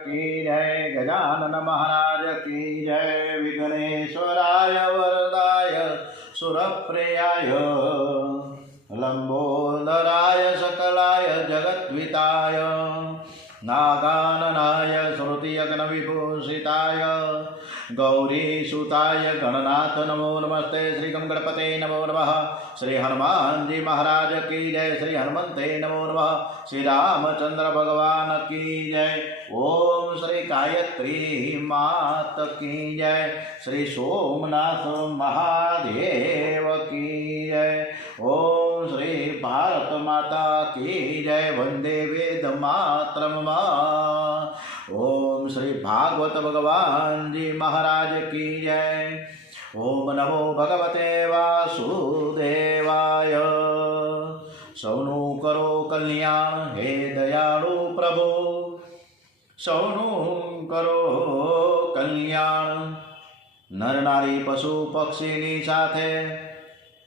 की जय गजानन महाराज की जय विघ्नेश्वराय वरदाय सुरप्रियाय लंबोदराय सकलाय जगद्विताय नागाननाय श्रुतियज्ञविभूषिताय गौरीसुताय गणनाथ नमो नमस्ते श्री गणपते नमो नमः। श्री हनुमान जी महाराज की जय। श्री हनुमंते नमो नमः। श्री रामचंद्र भगवान की जय। ओम श्री गायत्री मात की जय। श्री सोमनाथ महादेव की जय। ओम श्री भारत माता की जय। वंदे वेद मातरम। ओम श्री भागवत भगवान जी महाराज की जय। ओम नमो भगवते वासुदेवाय। सौनु करो कल्याण हे दयाळु प्रभु, सौनु करो कल्याण। नर नारी पशु पक्षीनी साथे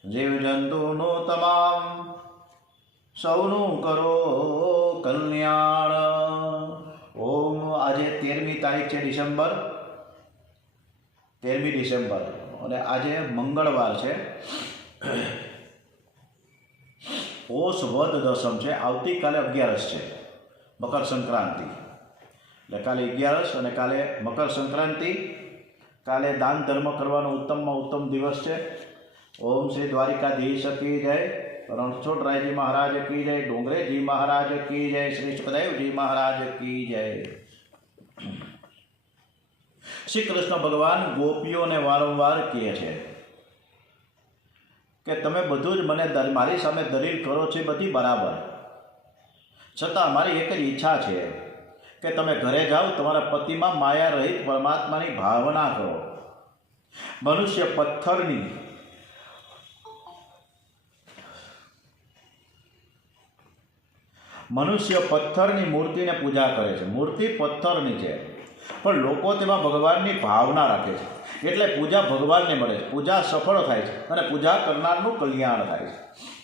जीव जंतुनु तमाम सौनु करो कल्याण। ओम आज 13મી તારીખ છે ડિસેમ્બર, 13મી ડિસેમ્બર અને આજે મંગળવાર છે। પોષ વદ દસમ છે। આવતીકાલે 11 છે મકર સંક્રાંતિ, એટલે કાલે 11 અને કાલે મકર સંક્રાંતિ। કાલે દાન ધર્મ કરવાનો ઉત્તમમાં ઉત્તમ દિવસ છે। ओम श्री द्वारिकाधीश की जय। रणछोड़राय जी महाराज की जय। डोंगरे जी महाराज की जय। श्री सुखदेव जी महाराज की जय। श्री कृष्ण भगवान गोपीओं ने वारंवार कहे छे के तमे बधुं ज मने मारी सामे दलील करो छे बधी बराबर, छतां मारी एक ज इच्छा छे के तमे घरे जाओ, तमारा पतिमां माया रहित परमात्मानी भावना करो। मनुष्य पत्थरनी मनुष्य पत्थरनी मूर्ति ने पूजा करे छे। मूर्ति पत्थरनी छे पण लोको तेमां भगवाननी भावना राखे छे, एटले पूजा भगवानने मळे छे। पूजा सफल थाय छे अने पूजा करनारनुं कल्याण थाय छे।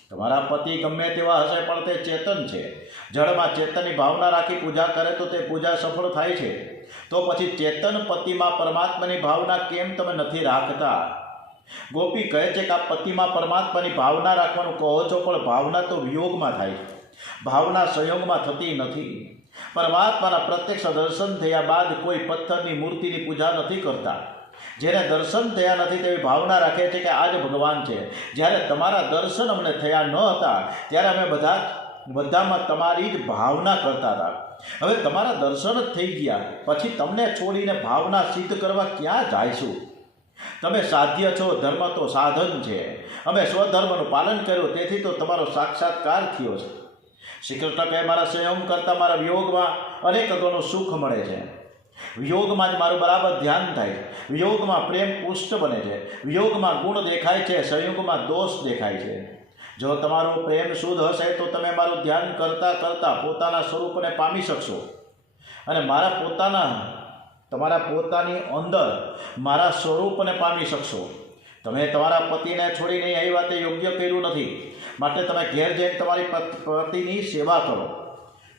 तमारा पति गमे तेवा हशे पण ते चेतन छे। जळमां चेतननी भावना राखी पूजा करे तो ते पूजा सफल थाय छे। तो पछी चेतन पतिमां परमात्मानी भावना केम तमे नथी राखता? गोपी कहे छे के आ पतिमां परमात्मानी भावना राखवानुं कहो छो पण भावना तो वियोगमां थाय छे, भावना संयोग में थती नहीं। परमात्मा प्रत्यक्ष दर्शन थया बाद कोई पत्थरनी मूर्तिनी पूजा नहीं करता। जेने दर्शन थया नहीं तेवी भावना राखे छे कि आज भगवान छे। ज्यारे तमारा दर्शन अमने थया न हता त्यारे अमे बधामां तमारी ज भावना करता था। हवे तमारा दर्शन ज थई गया पछी तमने छोड़ीने भावना सिद्ध करवा क्यां जायशुं? तमे साध्य छो, धर्म तो साधन छे। अमे स्वधर्मनुं पालन कर्युं तेथी तो तमारो साक्षात्कार थयो छे। श्री कृष्ण कहे मारा संयोग करता मारा वियोग में अनेक गणों सुख मळे छे। वियोग में ज मारुं बराबर ध्यान थाय छे। वियोग में प्रेम पुष्ट बने छे। वियोग में गुण देखाय छे, संयोग में दोष देखाय छे। जो तमारो प्रेम शुद्ध हशे तो तमे मारुं ध्यान करता करता पोताना स्वरूपने पामी शकशो अने मारा पोताना तमारा पोतानी अंदर मारा स्वरूपने पामी शकशो। तमे तमारा पतिने छोड़ीने आव्या ते योग्य कर्युं नथी, माटे तमे घेर जईने तमारी पतिनी सेवा करो।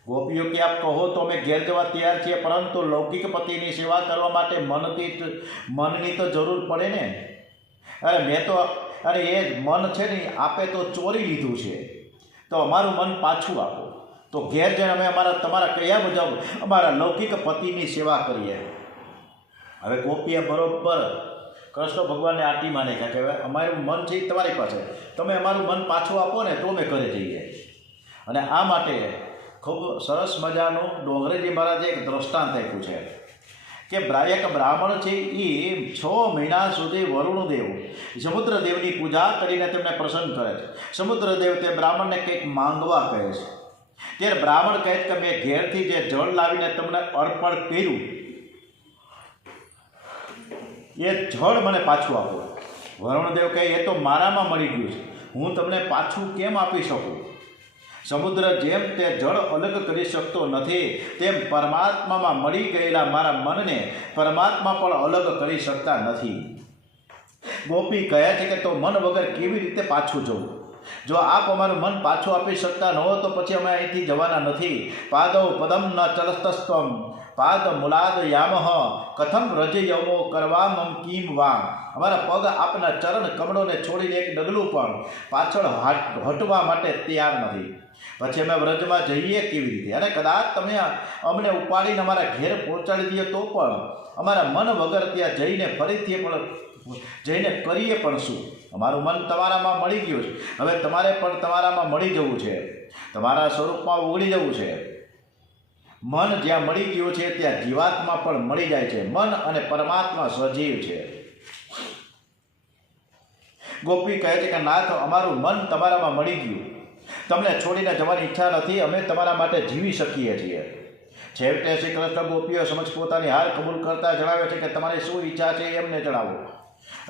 गोपीओ के आप कहो तो अमे घेर जवा तैयार छीए, परंतु लौकिक पतिनी सेवा करवा माटे मननी तो जरूर पड़े ने। अरे मैं तो अरे ये मन छे ने आपे तो चोरी लीधुं छे, तो अमारुं मन पाछुं आपो। तो घेर जईने अमे अमारा तमारा कह्या मुजब अमारा लौकिक पतिनी सेवा करीए। हवे गोपीए बरोबर कृष्ण भगवान ने आटी माने कि अमारू मन छे तमारी पासे, तमे अमारू मन पाछुं आपो ने तो अमे घरे जईए। अने आ माटे खूब सरस मजानुं डोंगरेजी महाराजे एक दृष्टांत आप्युं छे कि एक ब्राह्मण छे ई 6 મહિના सुधी वरुणदेव समुद्रदेवनी पूजा करीने तेमने प्रसन्न करे छे। समुद्रदेव ते ब्राह्मणने कंईक मांगवा कहे छे। त्यारे ब्राह्मण कहे कि मैं घेरथी जे जळ लावीने तमने अर्पण कर्युं ये जळ मने पाछुं आपो। वरुणदेव कहे ये तो मारामां मळी गयुं छे, हूँ तमने पाछुं केम आपी शकું? समुद्र जेम ते जळ अलग करी शकतो नथी तेम परमात्मामां मळी गयेला मारा मनने परमात्मा पण अलग करी शकता नथी। गोपी कहे छे के तो मन वगर केवी रीते पाछुं जवुं? જો આપ અમારું મન પાછું આપી શકતા ન હો તો પછી અમે અહીંથી જવાના નથી. પાદવ પદમ ન ચલસ્તસ્ત્વમ પાદ મુલાદ યામહ કથમ રજ યમો કરવામમ કીમ વામ. અમારા પગ આપના ચરણ કમળોને છોડીને એક ડગલું પણ પાછળ હટવા માટે તૈયાર નથી. પછી અમે વ્રજમાં જઈએ કેવી રીતે? અને કદાચ તમે અમને ઉપાડીને અમારા ઘેર પહોંચાડી દઈએ તો પણ અમારા મન વગર ત્યાં જઈને કરીએ પણ શું? અમારું મન તમારામાં મળી ગયું છે, હવે તમારે પણ તમારામાં મળી જવું છે, તમારા સ્વરૂપમાં ઓગળી જવું છે. મન જ્યાં મળી ગયું છે ત્યાં જીવાત્મા પણ મળી જાય છે. મન અને પરમાત્મા સજીવ છે. ગોપી કહે છે કે નાથ, અમારું મન તમારામાં મળી ગયું, તમને છોડીને જવાની ઈચ્છા નથી, અમે તમારા માટે જીવી શકીએ છીએ. છેવટે શ્રી કૃષ્ણ ગોપીઓ સમક્ષ પોતાની હાર કબૂલ કરતા જણાવે છે કે તમારી શું ઈચ્છા છે એમને જણાવો.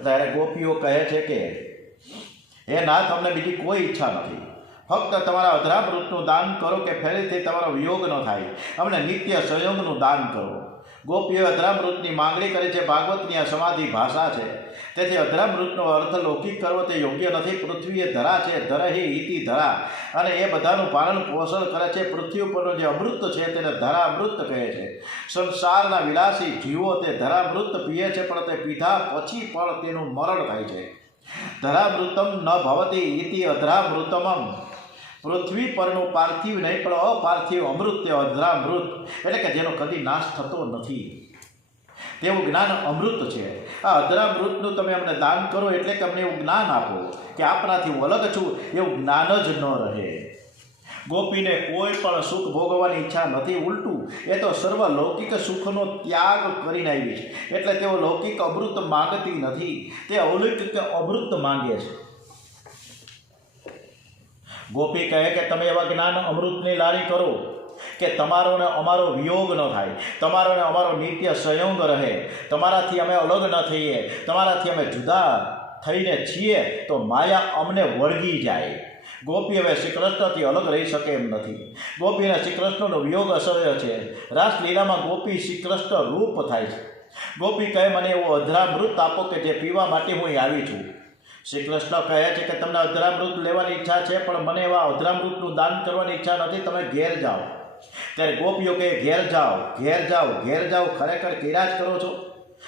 ત્યારે ગોપીઓ કહે છે કે હે નાથ, અમને બીજી કોઈ ઈચ્છા નથી, ફક્ત તમારા અધરામૃતનું દાન કરો કે ફરીથી તમારો વિયોગ ન થાય. અમને નિત્ય સંયોગનું દાન કરો. ગોપીઓ અધરામૃતની માંગણી કરી છે. ભાગવતની આ સમાધિ ભાષા છે, તેથી અધરામૃતનો અર્થ લૌકિક કરવો તે યોગ્ય નથી. પૃથ્વી એ ધરા છે, ધરહી ઇતિ ધરા, અને એ બધાનું પાલન પોષણ કરે છે. પૃથ્વી ઉપરનો જે અમૃત છે તેને ધરામૃત કહે છે. સંસારના વિલાસી જીવો તે ધરામૃત પીએ છે, પણ તે પીધા પછી પણ તેનું મરણ થાય છે. ધરામૃતમ ન ભવતી ઇતિ અધરામૃતમમ. પૃથ્વી પરનું પાર્થિવ નહીં પણ અપાર્થિવ અમૃત તે અધરામૃત, એટલે કે જેનો કદી નાશ થતો નથી તેવું જ્ઞાન અમૃત છે. આ અધરામૃતનું તમે અમને દાન કરો, એટલે કે અમને એવું જ્ઞાન આપો કે આપણાથી હું અલગ છું એવું જ્ઞાન જ ન રહે. ગોપીને કોઈ પણ સુખ ભોગવવાની ઈચ્છા નથી, ઉલટું એ તો સર્વ લૌકિક સુખનો ત્યાગ કરીને આવી છે. એટલે તેઓ લૌકિક અમૃત માંગતી નથી, તે અલૌકિક અમૃત માંગે છે. ગોપી કહે કે તમે એવા જ્ઞાન અમૃતની લારી કરો કે તમારો ને અમારો વિયોગ ન થાય, તમારો ને અમારો નિત્ય સંયોગ રહે, તમારાથી અમે અલગ ન થઈએ. તમારાથી અમે જુદા થઈને છીએ તો માયા અમને વળગી જાય. ગોપી હવે શ્રી કૃષ્ણથી અલગ રહી શકે એમ નથી. ગોપીને શ્રી કૃષ્ણનો વિયોગ અસહ્ય છે. રાસલીલામાં ગોપી શ્રી કૃષ્ણ રૂપ થાય છે. ગોપી કહે મને એવું અધરામૃત આપો કે જે પીવા માટે હું આવી છું. શ્રી કૃષ્ણ કહે છે કે તમને અધરામૃત લેવાની ઈચ્છા છે, પણ મને એવા અધરામૃતનું દાન કરવાની ઈચ્છા નથી, તમે ઘેર જાઓ. ત્યારે ગોપીઓ કહે ઘેર જાઓ, ઘેર જાઓ, ઘેર જાઓ. ખરેખર કીધા જ કરો છો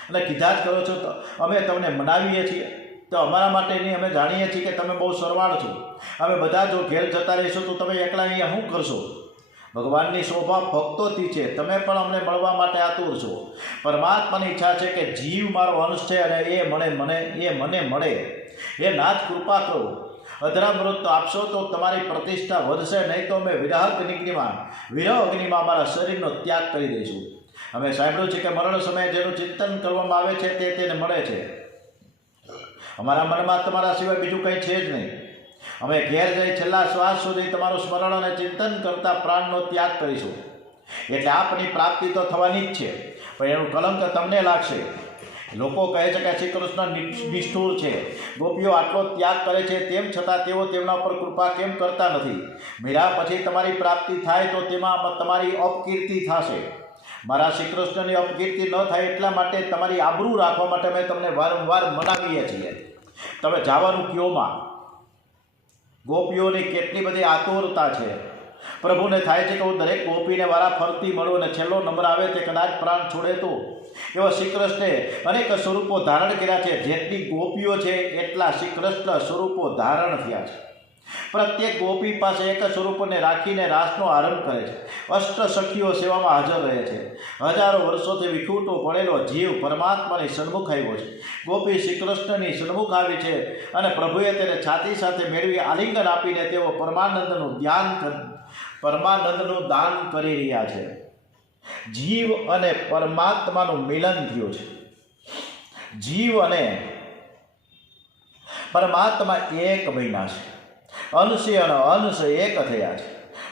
અને કીધા જ કરો છો તો અમે તમને મનાવીએ છીએ, તો અમારા માટે નહીં. અમે જાણીએ છીએ કે તમે બહુ સરવાળ છો. અમે બધા જો ઘેર જતા રહીશું તો તમે એકલા અહીંયા શું કરશો? ભગવાનની શોભા ભક્તોથી છે, તમે પણ અમને મળવા માટે આતુર છો. પરમાત્માની ઈચ્છા છે કે જીવ મારો અંશ છે અને એ મને મળે. એ નાથ કૃપા કરો, અધરામૃત આપશો તો તમારી પ્રતિષ્ઠા વધશે, નહીં તો અમે વિરહ અગ્નિમાં અમારા શરીરનો ત્યાગ કરી દઈશું. અમે સાંભળ્યું છે કે મરણ સમયે જેનું ચિંતન કરવામાં આવે છે તે તેને મળે છે. અમારા મનમાં તમારા સિવાય બીજું કંઈ છે જ નહીં. અમે ઘેર જઈ છેલ્લા શ્વાસ સુધી તમારું સ્મરણ અને ચિંતન કરતા પ્રાણનો ત્યાગ કરીશું. એટલે આપની પ્રાપ્તિ તો થવાની જ છે, પણ એનું કલંક તમને લાગશે. લોકો કહે છે કે શ્રી કૃષ્ણ નિષ્ઠુર છે. ગોપીઓ આટલો ત્યાગ કરે છે, તેમ છતાં તેઓ તેમના પર કૃપા કેમ કરતા નથી? મીરા, પછી તમારી પ્રાપ્તિ થાય તો તેમાં તમારી અપકીર્તિ થશે. મારા શ્રી કૃષ્ણની અપકીર્તિ ન થાય એટલા માટે તમારી આબરૂ રાખવા માટે અમે તમને વારંવાર મનાવીએ છીએ. તમે જવાનું કયોમાં. ગોપીઓની કેટલી બધી આતુરતા છે. પ્રભુને થાય છે કે હું દરેક ગોપીને વારા ફરતી મળું અને છેલ્લો નંબર આવે તે કદાચ પ્રાણ છોડે તો. એવા શ્રી કૃષ્ણે અનેક સ્વરૂપો ધારણ કર્યા છે. જેટલી ગોપીઓ છે એટલા શ્રી કૃષ્ણ સ્વરૂપો ધારણ થયા છે. પ્રત્યેક ગોપી પાસે એક સ્વરૂપને રાખીને રાસનો આરંભ કરે છે. અષ્ટ સખીઓ સેવામાં હાજર રહે છે. હજારો વર્ષોથી વિખૂટો પડેલો જીવ પરમાત્માની સન્મુખ આવ્યો છે. ગોપી શ્રી કૃષ્ણની સન્મુખ આવી છે અને પ્રભુએ તેને છાતી સાથે મેળવી આલિંગન આપીને તેઓ પરમાનંદનું દાન કરી રહ્યા છે. જીવ અને પરમાત્માનું મિલન થયું છે. જીવ અને પરમાત્મા એક બન્યા છે. અંશ અને અંશ એક થયા છે.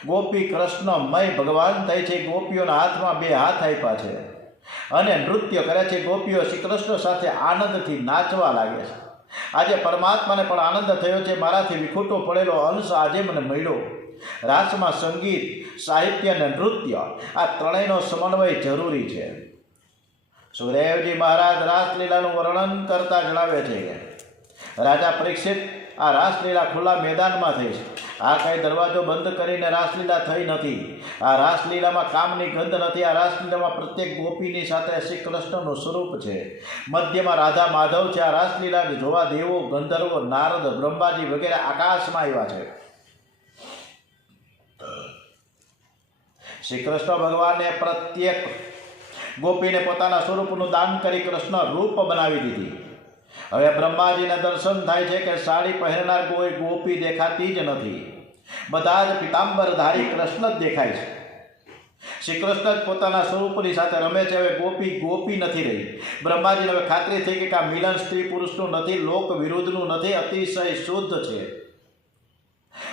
ગોપી કૃષ્ણમય ભગવાન થાય છે. ગોપીઓના હાથમાં બે હાથ આપ્યા છે અને નૃત્ય કરે છે. ગોપીઓ શ્રી કૃષ્ણ સાથે આનંદથી નાચવા લાગે છે. આજે પરમાત્માને પણ આનંદ થયો છે. મારાથી વિખૂટો પડેલો અંશ આજે મને મળ્યો. રાસમાં સંગીત, સાહિત્ય અને નૃત્ય આ ત્રણેયનો સમન્વય જરૂરી છે. સુખદેવજી મહારાજ રાસલીલાનું વર્ણન કરતા જણાવે છે કે રાજા પરીક્ષિત, આ રાસલીલા ખુલ્લા મેદાનમાં થઈ છે. આ કાંઈ દરવાજો બંધ કરીને રાસલીલા થઈ નથી. આ રાસલીલામાં કામની ગંધ નથી. આ રાસલીલામાં પ્રત્યેક ગોપીની સાથે શ્રી કૃષ્ણનું સ્વરૂપ છે. મધ્યમાં રાધા માધવ છે. આ રાસલીલાને જોવા દેવો, ગંધર્વો, નારદ, બ્રહ્માજી વગેરે આકાશમાં આવ્યા છે. શ્રી કૃષ્ણ ભગવાને પ્રત્યેક ગોપીને પોતાના સ્વરૂપનું દાન કરી કૃષ્ણ રૂપ બનાવી દીધી. હવે બ્રહ્માજીને દર્શન થાય છે કે સાડી પહેરનાર કોઈ ગોપી દેખાતી જ નથી. બધા જ પિતાંબરધારી કૃષ્ણ જ દેખાય છે. શ્રી કૃષ્ણ જ પોતાના સ્વરૂપની સાથે રમે છે. હવે ગોપી ગોપી નથી રહી. બ્રહ્માજીને હવે ખાતરી થઈ કે આ મિલન સ્ત્રી પુરુષનું નથી, લોક વિરુદ્ધનું નથી, અતિશય શુદ્ધ છે.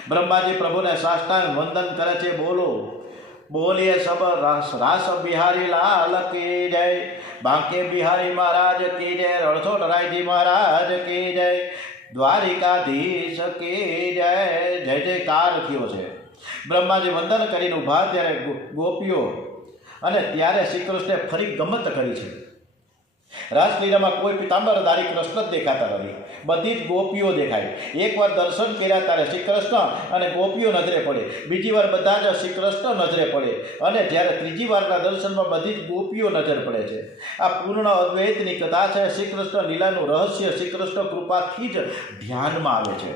બ્રહ્માજી પ્રભુને સાષ્ટાંગ વંદન કરે છે. બોલીએ સબ રાસ બિહારી લાલ કી જય, બાંકે બિહારી મહારાજ કી જય, રણછોડરાયજી મહારાજ કી જય, દ્વારિકાધીશ કી જય. જય જયકાર થયો છે. બ્રહ્માજી વંદન કરીને ઊભા ત્યારે ગોપીઓ અને ત્યારે શ્રી કૃષ્ણે ફરી ગમત કરી છે. રાસલીલામાં કોઈ પિતાંબરધારી કૃષ્ણ જ દેખાતા નથી. બધી જ ગોપીઓ દેખાય. એકવાર દર્શન કર્યા ત્યારે શ્રી કૃષ્ણ અને ગોપીઓ નજરે પડે. બીજી વાર બધા જ શ્રી કૃષ્ણ નજરે પડે અને જ્યારે ત્રીજી વારના દર્શનમાં બધી જ ગોપીઓ નજર પડે છે. આ પૂર્ણ અદ્વૈતની કથા છે. શ્રી કૃષ્ણ લીલાનું રહસ્ય શ્રી કૃષ્ણ કૃપાથી જ ધ્યાનમાં આવે છે.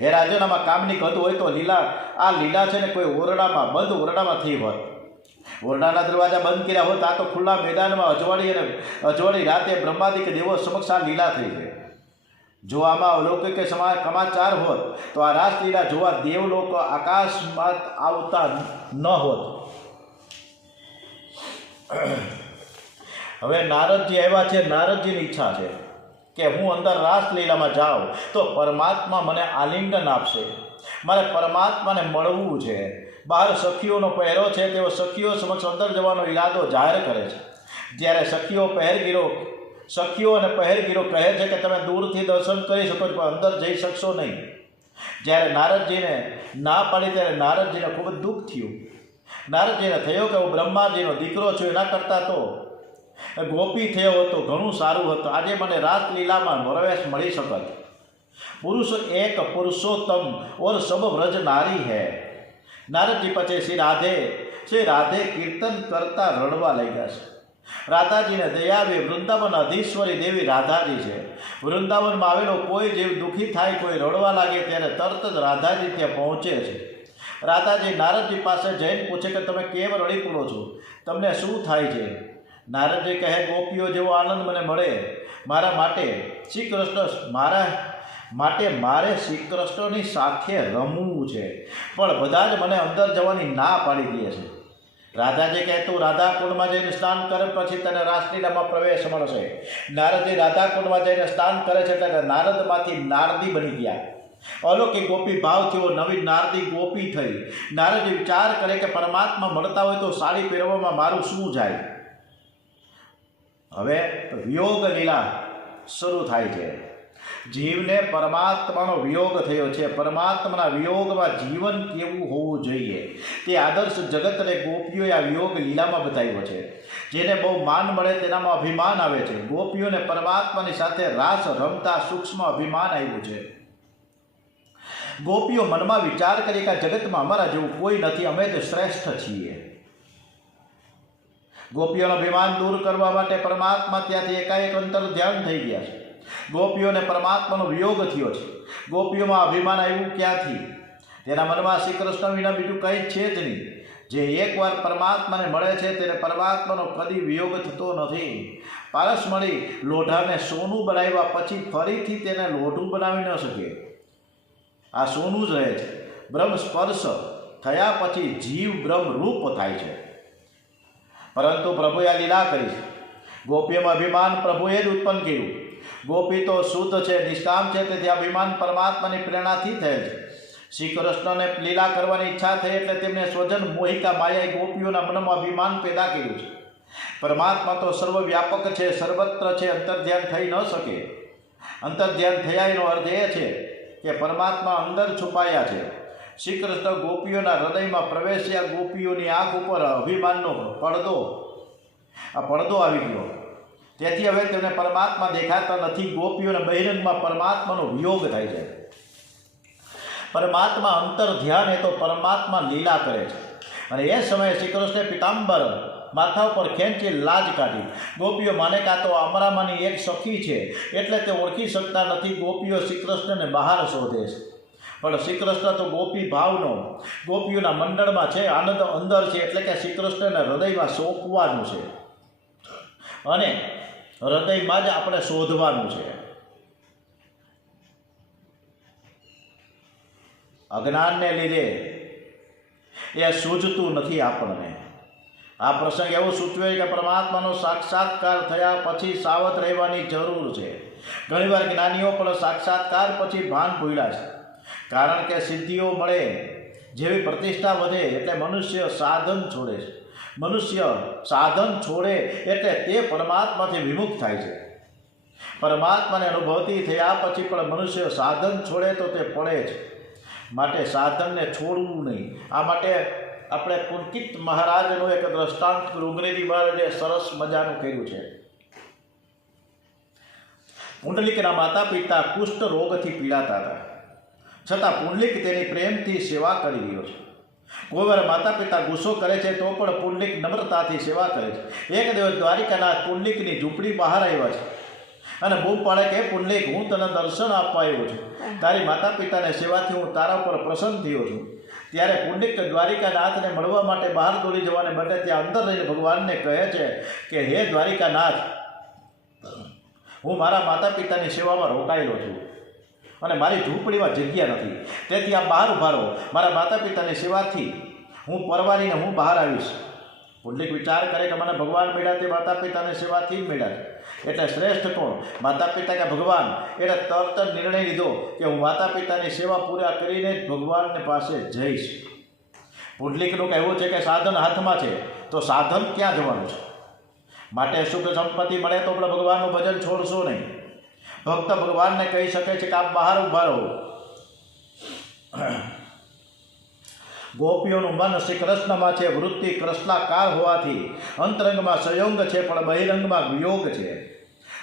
હે રાજનામાં કામની ગંધ હોય તો આ લીલા છે ને કોઈ ઓરડામાં, બંધ ઓરડામાં થઈ હોત. ઓરડાના દરવાજા બંધ કર્યા હોત, આ તો ખુલ્લા મેદાનમાં અજવાળી રાતે બ્રહ્માદિક દેવો સમક્ષ આ લીલા થઈ છે. જો આમાં અલૌકિક સમાચાર હોત તો આ રાસલીલા જોવા દેવલોક આકાશમાં આવતા ન હોત. હવે નારદજી આવ્યા છે. નારદજીની ઈચ્છા છે કે હું અંદર રાસલીલામાં જાઉં તો પરમાત્મા મને આલિંગન આપશે. મારે પરમાત્માને મળવું છે. બહાર સખીઓનો પહેરો છે. તેઓ સખીઓ સમક્ષ અંદર જવાનો ઈરાદો જાહેર કરે છે. જ્યારે સખીઓ અને પહેરગીરો કહે છે કે તમે દૂરથી દર્શન કરી શકો છો પણ અંદર જઈ શકશો નહીં. જ્યારે નારદજીને ના પાડી ત્યારે નારદજીને ખૂબ જ દુઃખ થયું. નારદજીને થયો કે હું બ્રહ્માજીનો દીકરો છું, એના કરતાં તો ગોપી થયો હતો ઘણું સારું હતું. આજે મને રાસલીલામાં પ્રવેશ મળી શકત. પુરુષ એક પુરુષોત્તમ ઓર સબ વ્રજ નારી હૈ. નારદજી પછી શ્રી રાધે કીર્તન કરતા રડવા લાગ્યા છે. રાધાજીને દયા આવી. વૃંદાવન અધીશ્વરી દેવી રાધાજી છે. વૃંદાવનમાં આવેલો કોઈ જીવ દુઃખી થાય, કોઈ રડવા લાગે ત્યારે તરત જ રાધાજી ત્યાં પહોંચે છે. રાધાજી નારદજી પાસે જઈને પૂછે કે તમે કેમ રડી પડો છો, તમને શું થાય છે? નારદજી કહે ગોપીઓ જેવો આનંદ મને મળે મારા માટે મારે શ્રી કૃષ્ણની સાથે રમવું છે, પણ બધા જ મને અંદર જવાની ના પાડી દે છે. રાધાજી કહે તું રાધાકુંડમાં જઈને સ્નાન કરે પછી તને રાસલીલામાં પ્રવેશ મળશે. નારદજી રાધાકુંડમાં જઈને સ્નાન કરે છે ત્યારે નારદમાંથી નારદી બની ગયા. અલૌકિક ગોપી ભાવ થયો. નવી નારદી ગોપી થઈ. નારદજી વિચાર કરે કે પરમાત્મા મળતા હોય તો સાડી પહેરવામાં મારું શું જાય. હવે વિયોગ લીલા શરૂ થાય છે. જીવને પરમાત્માનો વિયોગ થયો છે. પરમાત્માના વિયોગમાં જીવન કેવું હોવું જોઈએ તે આદર્શ જગતને ગોપીઓએ આ વિયોગ લીલામાં બતાવ્યો છે. જેને બહુ માન મળે તેનામાં અભિમાન આવે છે. ગોપીઓને પરમાત્માની સાથે રાસ રમતા સૂક્ષ્મ અભિમાન આવ્યું છે. ગોપીઓ મનમાં વિચાર કરી કે જગતમાં અમારા જેવું કોઈ નથી, અમે જ શ્રેષ્ઠ છીએ. ગોપીઓનું અભિમાન દૂર કરવા માટે પરમાત્મા ત્યાંથી એકાએક અંતર ધ્યાન થઈ ગયા છે. ગોપીઓને પરમાત્માનો વિયોગ થયો છે. ગોપીઓમાં અભિમાન આવ્યું ક્યાંથી? તેના મનમાં શ્રી કૃષ્ણ વિના બીજું કંઈ છે જ નહીં. જે એકવાર પરમાત્માને મળે છે તેને પરમાત્માનો કદી વિયોગ થતો નથી. પારસમણી લોઢાને સોનું બનાવ્યા પછી ફરીથી તેને લોઢું બનાવી ન શકે. આ સોનું જ રહે છે. બ્રહ્મ સ્પર્શ થયા પછી જીવ બ્રહ્મ રૂપ થાય છે. પરંતુ પ્રભુએ આ લીલા કરી છે. ગોપીઓમાં અભિમાન પ્રભુએ જ ઉત્પન્ન કર્યું. ગોપી તો શુદ્ધ છે, નિષ્કામ છે, તેથી અભિમાન પરમાત્માની પ્રેરણાથી થયેલ છે. શ્રી કૃષ્ણને લીલા કરવાની ઈચ્છા થઈ એટલે તેમને સ્વજન મોહિકા માયાએ ગોપીઓના મનમાં અભિમાન પેદા કર્યું છે. પરમાત્મા તો સર્વવ્યાપક છે, સર્વત્ર છે, અંતર્ધ્યાન થઈ ન શકે. અંતર્ધ્યાન થયા એનો અર્થ એ છે કે પરમાત્મા અંદર છુપાયા છે. શ્રી કૃષ્ણ ગોપીઓના હૃદયમાં પ્રવેશ્યા. ગોપીઓની આંખ ઉપર અભિમાનનો પડદો આવી ગયો. તેથી હવે તેમને પરમાત્મા દેખાતા નથી. ગોપીઓના બહિરંગમાં પરમાત્માનો વિયોગ થાય છે. પરમાત્મા અંતર ધ્યાન એ તો પરમાત્મા લીલા કરે છે. અને એ સમયે શ્રી કૃષ્ણે પિતાંબર માથા ઉપર ખેંચી લાજ કાઢી. ગોપીઓ માને કે આ તો અમરામાંની એક સખી છે એટલે તે ઓળખી શકતા નથી. ગોપીઓ શ્રી કૃષ્ણને બહાર શોધે છે, પણ શ્રી કૃષ્ણ તો ગોપી ભાવનો ગોપીઓના મંડળમાં છે, આનંદ અંદર છે, એટલે કે શ્રી કૃષ્ણને હૃદયમાં સોંપવાનું છે અને હૃદયમાં જ આપણે શોધવાનું છે. અજ્ઞાનને લીધે એ સૂઝતું નથી આપણને. આ પ્રસંગ એવું સૂચવે કે પરમાત્માનો સાક્ષાત્કાર થયા પછી સાવધ રહેવાની જરૂર છે. ઘણીવાર જ્ઞાનીઓ પણ સાક્ષાત્કાર પછી ભાન ભૂલ્યા છે, કારણ કે સિદ્ધિઓ મળે જેવી પ્રતિષ્ઠા વધે એટલે મનુષ્ય સાધન છોડે છે. મનુષ્ય સાધન છોડે એટલે તે પરમાત્માથી વિમુખ થાય છે. પરમાત્માને અનુભવતી થયા પછી પણ મનુષ્ય સાધન છોડે તો તે પડે છે. માટે સાધનને છોડવું નહીં. આ માટે આપણે પુલકિત મહારાજનું એક દ્રષ્ટાંત અંગ્રેજી મહારાજે સરસ મજાનું કર્યું છે. પુંડલિકના માતા પિતા કુષ્ઠ રોગથી પીડાતા હતા, છતાં પુંડલિક તેની પ્રેમથી સેવા કરી રહ્યો છે. કોઈ વાર માતા પિતા ગુસ્સો કરે છે તો પણ પુંડલિક નમ્રતાથી સેવા કરે છે. એક દિવસ દ્વારિકાનાથ પુંડલિકની ઝૂંપડી બહાર આવ્યા છે અને બૂમ પાડે કે પુંડલિક, હું તને દર્શન આપવા આવ્યો છું. તારી માતા પિતાને સેવાથી હું તારા ઉપર પ્રસન્ન થયો છું. ત્યારે પુંડલિક દ્વારિકાનાથને મળવા માટે બહાર દોડી જવાને બદલે ત્યાં અંદર રહીને ભગવાનને કહે છે કે હે દ્વારિકાનાથ, હું મારા માતા પિતાની સેવામાં રોકાયેલો છું અને મારી ઝૂંપડીમાં જગ્યા નથી, તેથી આ બહાર ઉભા રહો. મારા માતા પિતાની સેવાથી હું પરવારીને હું બહાર આવીશ. પુંડલિક વિચાર કરે કે મને ભગવાન મળ્યા તે માતા પિતાની સેવાથી જ મળ્યા છે, એટલે શ્રેષ્ઠ કોણ, માતા પિતા કે ભગવાન? એટલે તરત જ નિર્ણય લીધો કે હું માતા પિતાની સેવા પૂરા કરીને જ ભગવાનને પાસે જઈશ. પુંડલિકનું કહેવું છે કે સાધન હાથમાં છે તો સાધન ક્યાં જવાનું છે? માટે સુખ સંપત્તિ મળે તો પણ ભગવાનનું ભજન છોડશો નહીં. ભક્ત ભગવાનને કહી શકે છે કે આપ બહાર ઉભા રહો. ગોપીઓનું મન શ્રી કૃષ્ણમાં છે, વૃત્તિ કૃષ્ણાકાર હોવાથી અંતરંગમાં સંયોગ છે પણ બહિરંગમાં વિયોગ છે.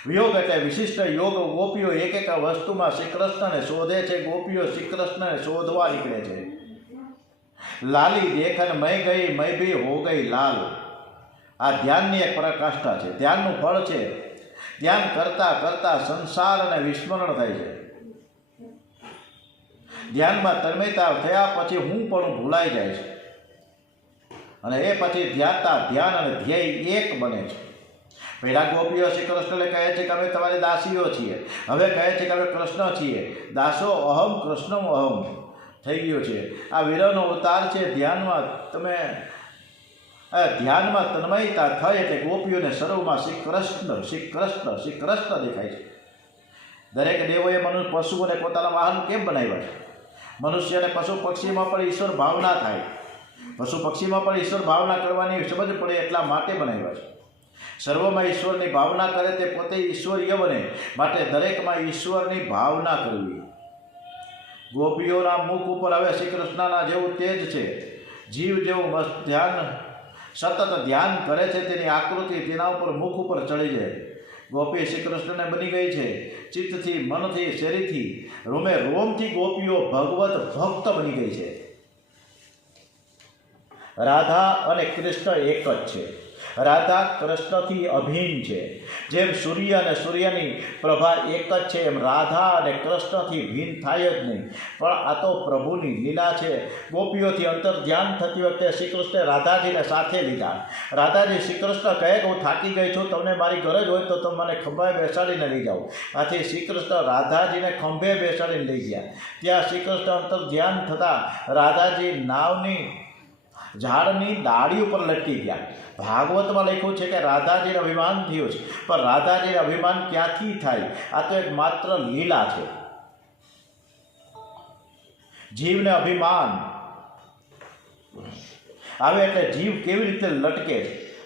વિયોગ એટલે વિશિષ્ટ યોગ. ગોપીઓ એક એક વસ્તુમાં શ્રી કૃષ્ણને શોધે છે. ગોપીઓ શ્રી કૃષ્ણને શોધવા નીકળે છે. લાલી દેખન મય ગઈ, મય ભી હો ગઈ લાલ. આ ધ્યાનની એક પરાકાષ્ઠા છે. ધ્યાનનું ફળ છે. ધ્યાન કરતાં કરતાં સંસાર અને વિસ્મરણ થાય છે. ધ્યાનમાં તન્મયતા થયા પછી હું પણ ભૂલાઈ જાય છે અને એ પછી ધ્યાન અને ધ્યેય એક બને છે. પહેલાં ગોપીઓ શ્રી કૃષ્ણને કહે છે કે અમે તમારી દાસીઓ છીએ, હવે કહે છે કે અમે કૃષ્ણ છીએ. દાસો અહમ, કૃષ્ણમ અહમ થઈ ગયો છે. આ વિરહનો અવતાર છે. ધ્યાનમાં તન્મયતા થઈ એટલે ગોપીઓને સર્વમાં શ્રી કૃષ્ણ શ્રી કૃષ્ણ શ્રી કૃષ્ણ દેખાય છે. દરેક દેવોએ પશુઓને પોતાના વાહન કેમ બનાવ્યા છે? મનુષ્ય અને પશુ પક્ષીમાં પણ ઈશ્વર ભાવના થાય. પશુ પક્ષીમાં પણ ઈશ્વર ભાવના કરવાની સમજ પડે એટલા માટે બનાવ્યા છે. સર્વમાં ઈશ્વરની ભાવના કરે તે પોતે ઈશ્વરીય બને. માટે દરેકમાં ઈશ્વરની ભાવના કરવી. ગોપીઓના મુખ ઉપર હવે શ્રી કૃષ્ણના જેવું તેજ છે. જીવ જેવું સતત ધ્યાન કરે છે તેની આકૃતિ તેના ઉપર મુખ ઉપર ચડી જાય. ગોપી શ્રી કૃષ્ણને બની ગઈ છે. ચિત્તથી, મનથી, શરીરથી, રોમે રોમથી ગોપીઓ ભગવત ભક્ત બની ગઈ છે. રાધા અને કૃષ્ણ એક જ છે. રાધા કૃષ્ણથી અભિન્ન છે. જેમ સૂર્ય અને સૂર્યની પ્રભા એક જ છે એમ રાધા અને કૃષ્ણથી ભિન્ન થાય જ નહીં. પણ આ તો પ્રભુની લીલા છે. ગોપીઓથી અંતર ધ્યાન થતી વખતે શ્રી કૃષ્ણે રાધાજીને સાથે લીધા. રાધાજી શ્રી કૃષ્ણ કહે કે હું થાકી ગઈ છું, તમને મારી ગરજ હોય તો તમે મને ખંભે બેસાડીને લઈ જાઓ. આથી શ્રી કૃષ્ણ રાધાજીને ખંભે બેસાડીને લઈ ગયા. ત્યાં શ્રી કૃષ્ણ અંતર ધ્યાન થતાં રાધાજી નાવની ઝાડની ડાળી ઉપર લટકી ગયા. ભાગવતમાં લખ્યું છે કે રાધાજીને અભિમાન થયું છે, પણ રાધાજીને અભિમાન ક્યાંથી થાય? આ તો એક માત્ર લીલા છે. જીવને અભિમાન આવે એટલે જીવ કેવી રીતે લટકે?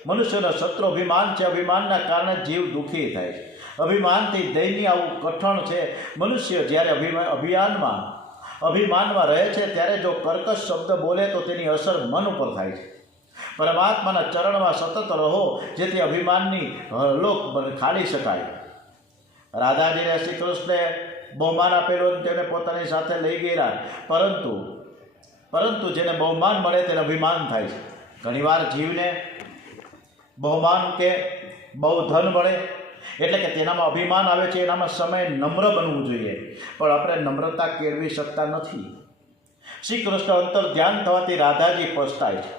મનુષ્યનો શત્રુ અભિમાન છે. અભિમાનના કારણે જીવ દુઃખી થાય છે. અભિમાનથી દૈન્ય આવું કઠણ છે. મનુષ્ય જ્યારે અભિમાનમાં રહે છે ત્યારે જો કર્કશ શબ્દ બોલે તો તેની અસર મન ઉપર થાય છે. પરમાત્માના ચરણમાં સતત રહો જેથી અભિમાનની હલોક ખાડી શકાય. રાધાજીને શ્રી કૃષ્ણે બહુમાન આપેલું તેને પોતાની સાથે લઈ ગયેલા, પરંતુ જેને બહુમાન મળે તેને અભિમાન થાય છે. ઘણીવાર જીવને બહુમાન કે બહુ ધન મળે એટલે કે તેનામાં અભિમાન આવે છે, એનામાં સમય નમ્ર બનવું જોઈએ, પણ આપણે નમ્રતા કેળવી શકતા નથી. શ્રી કૃષ્ણ અંતર ધ્યાન થવાથી રાધાજી પછતાય છે,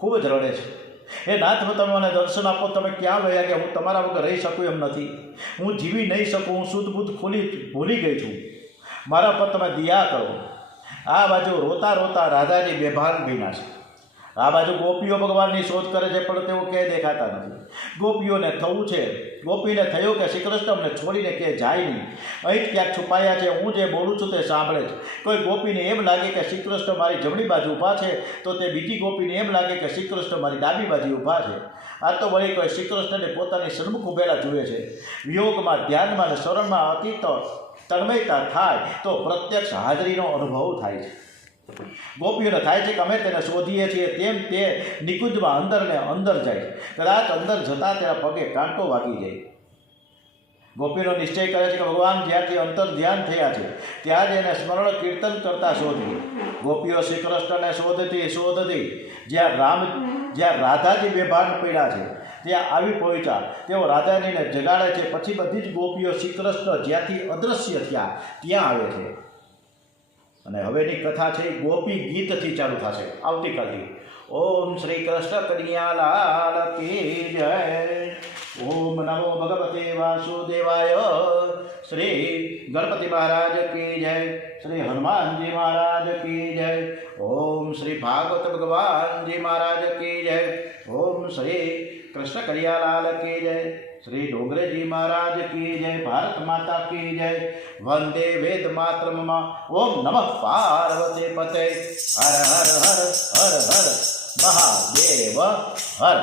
ખૂબ જ રડે છે. એ નાથ, તમે મને દર્શન આપો, તમે ક્યાં ગયા કે હું તમારા વગર રહી શકું એમ નથી, હું જીવી નહીં શકું, હું શુદ્ધ બુદ્ધ ભૂલી ગઈ છું, મારા પર તમે દયા કરો. આ બાજુ રોતા રોતા રાધાજી બેભાન બન્યા છે. આ બાજુ ગોપીઓ ભગવાનની શોધ કરે છે, પણ તેઓ ક્યાંય દેખાતા નથી. ગોપીને થયું કે શ્રી કૃષ્ણ અમને છોડીને ક્યાંય જાય નહીં, અહીં જ ક્યાંક છુપાયા છે, હું જે બોલું છું તે સાંભળે છે. કોઈ ગોપીને એમ લાગે કે શ્રી કૃષ્ણ મારી જમણી બાજુ ઊભા છે, તો તે બીજી ગોપીને એમ લાગે કે શ્રી કૃષ્ણ મારી ડાબી બાજુ ઊભા છે. આ તો વળી કોઈ શ્રી કૃષ્ણને પોતાની સન્મુખ ઊભેલા જુએ છે. વિયોગમાં, ધ્યાનમાં અને શરણમાં અતીત તન્મયતા થાય તો પ્રત્યક્ષ હાજરીનો અનુભવ થાય છે. ગોપીઓને થાય છે કે અમે તેને શોધીએ છીએ, તેમ તે નિકુંજમાં અંદર જાય. કદાચ અંદર જતાં તેના પગે કાંટો વાગી જાય. ગોપીનો નિશ્ચય કરે છે કે ભગવાન જ્યાંથી અંતર ધ્યાન થયા છે ત્યાં જ એને સ્મરણ કીર્તન કરતા શોધીએ. ગોપીઓ શ્રી કૃષ્ણને શોધતી જ્યાં રાધાજી બેભાન પડ્યા છે ત્યાં આવી પહોંચ્યા. તેઓ રાધાજીને જગાડે છે. પછી બધી જ ગોપીઓ શ્રી કૃષ્ણ જ્યાંથી અદૃશ્ય થયા ત્યાં આવે છે. અને હવેની કથા છે ગોપી ગીતથી ચાલુ થશે આવતીકાલથી. ઓમ શ્રી કૃષ્ણ કનૈયાલાલ કી જય. ઓમ નમો ભગવતે વાસુદેવાય. શ્રી ગણપતિ મહારાજ કી જય. શ્રી હનુમાનજી મહારાજ કી જય. ઓમ શ્રી ભાગવત ભગવાનજી મહારાજ કી જય. ઓમ શ્રી કૃષ્ણ કનૈયાલાલ કી જય. શ્રી ડોંગરેજી મહારાજ કી જય. ભારત માતા કી જય. વંદે વેદ માતરમમાં. ઓમ નમઃ પાર્વતી પતે. હર હર હર હર હર મહાદેવ હર.